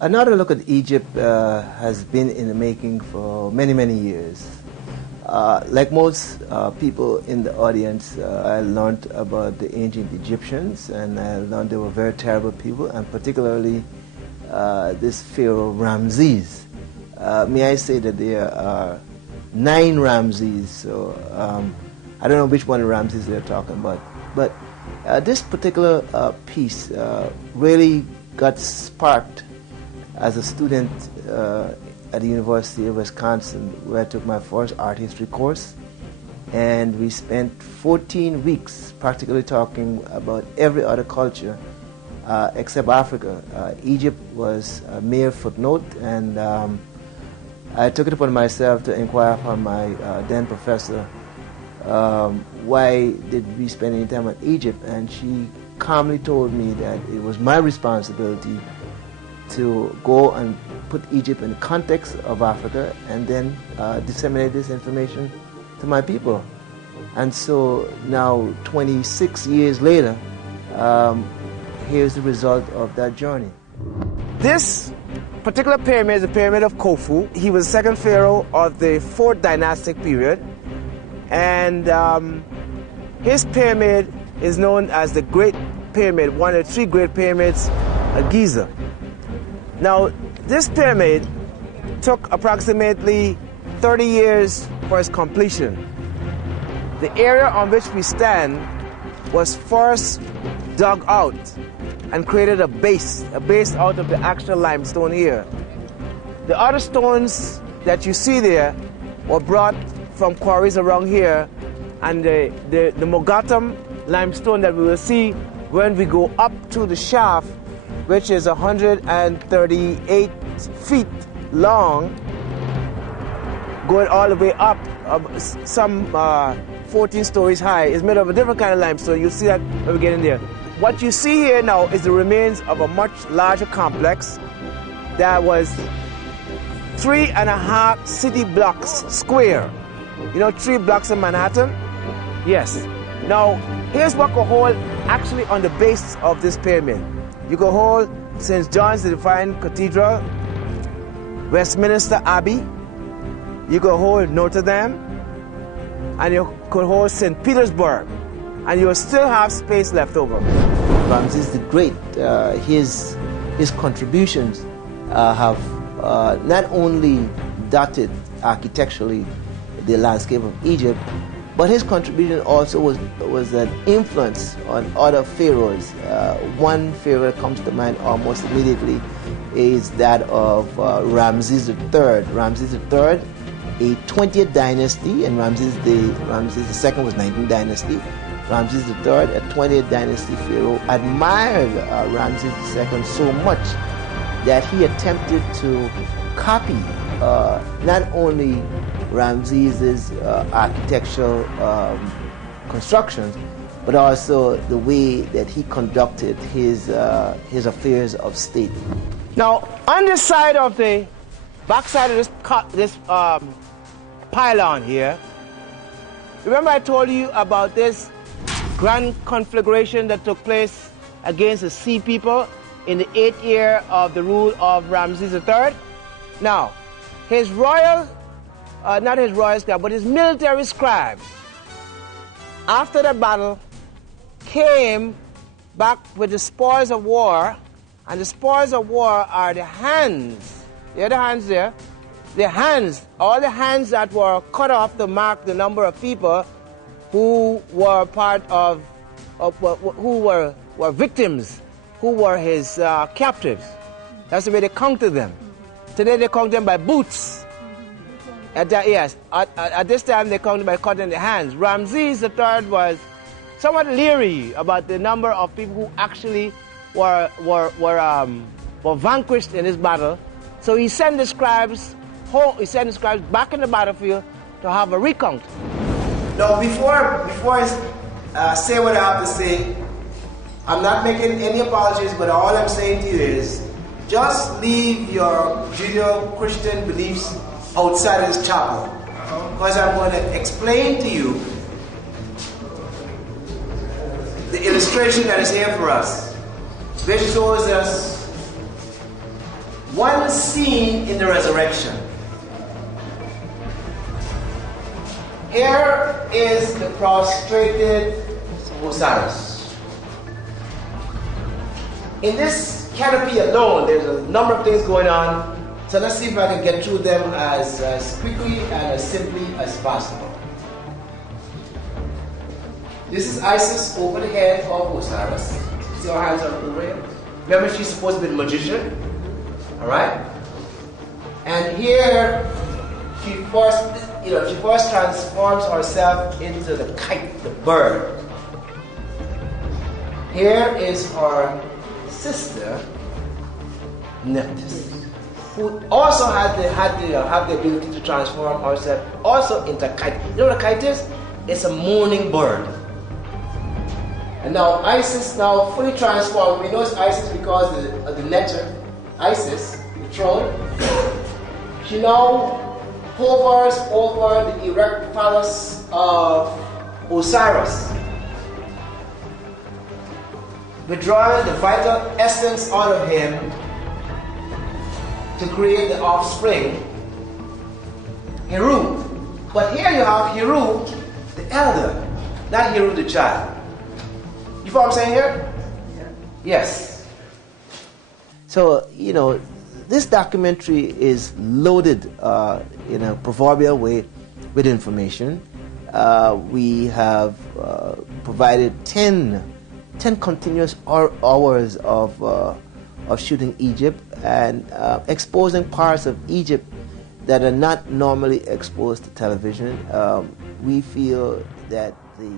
Another look at Egypt has been in the making for many, many years. Like most people in the audience, I learned about the ancient Egyptians, and I learned they were very terrible people, and particularly this pharaoh Ramses. May I say that there are 9 Ramses, so I don't know which one of Ramses they're talking about. But this particular piece really got sparked as a student at the University of Wisconsin, where I took my first art history course. And we spent 14 weeks practically talking about every other culture except Africa. Egypt was a mere footnote, and I took it upon myself to inquire from my then professor, why did we spend any time on Egypt? And she calmly told me that it was my responsibility to go and put Egypt in the context of Africa and then disseminate this information to my people. And so now, 26 years later, here's the result of that journey. This particular pyramid is the pyramid of Khufu. He was the second pharaoh of the 4th dynastic period. And his pyramid is known as the Great Pyramid, one of the 3 Great Pyramids at Giza. Now, this pyramid took approximately 30 years for its completion. The area on which we stand was first dug out and created a base out of the actual limestone here. The other stones that you see there were brought from quarries around here, and the Mogatam limestone that we will see when we go up to the shaft, which is 138 feet long, going all the way up, some 14 stories high, is made of a different kind of limestone. You'll see that when we get in there. What you see here now is the remains of a much larger complex that was 3.5 city blocks square. You know, 3 blocks in Manhattan? Yes. Now, here's what could hold actually on the base of this pyramid. You could hold St. John's the Divine Cathedral, Westminster Abbey, you could hold Notre Dame, and you could hold St. Petersburg, and you will still have space left over. Ramses the Great, his contributions have not only dotted architecturally the landscape of Egypt, but his contribution also was an influence on other pharaohs. One pharaoh that comes to mind almost immediately is that of Ramses III. Ramses III, a 20th dynasty, and Ramses II was 19th dynasty. Ramses III, a 20th dynasty pharaoh, admired Ramses II so much that he attempted to copy not only Ramses' architectural constructions, but also the way that he conducted his affairs of state. Now, on this side of the backside of this pylon here, remember I told you about this grand conflagration that took place against the Sea people in the 8th year of the rule of Ramses III? Now, his royal, not his royal scribe, but his military scribes, after the battle, came back with the spoils of war, and the spoils of war are the hands. You hear the hands there? The hands, all the hands that were cut off to mark the number of people who were part of who were victims, who were his captives. That's the way they counted them. Today they count them by boots. At this time they counted by cutting the hands. Ramses III was somewhat leery about the number of people who actually were vanquished in this battle. So he sent the scribes home. He sent the scribes back in the battlefield to have a recount. Now, before I say what I have to say, I'm not making any apologies, but all I'm saying to you is just leave your Judeo-Christian beliefs outside of this chapel, because I'm going to explain to you the illustration that is here for us, which shows us one scene in the resurrection. Here is the prostrated Osiris. In this canopy alone, there's a number of things going on. So let's see if I can get through them as quickly and as simply as possible. This is Isis over the head of Osiris. See her hands are over here? Remember, she's supposed to be the magician. Alright? And here she first transforms herself into the kite, the bird. Here is her sister, Nephthys, who also have the ability to transform herself also into a kite. You know what a kite is? It's a mourning bird. And now Isis now fully transformed. We know it's Isis because the nectar, Isis, the throne. She now hovers over the erect phallus of Osiris, withdrawing the vital essence out of him to create the offspring, Heru. But here you have Heru, the elder, not Heru, the child. You follow what I'm saying here? Yeah. Yes. So, this documentary is loaded in a proverbial way with information. We have provided 10 continuous hours of shooting Egypt and exposing parts of Egypt that are not normally exposed to television. We feel that the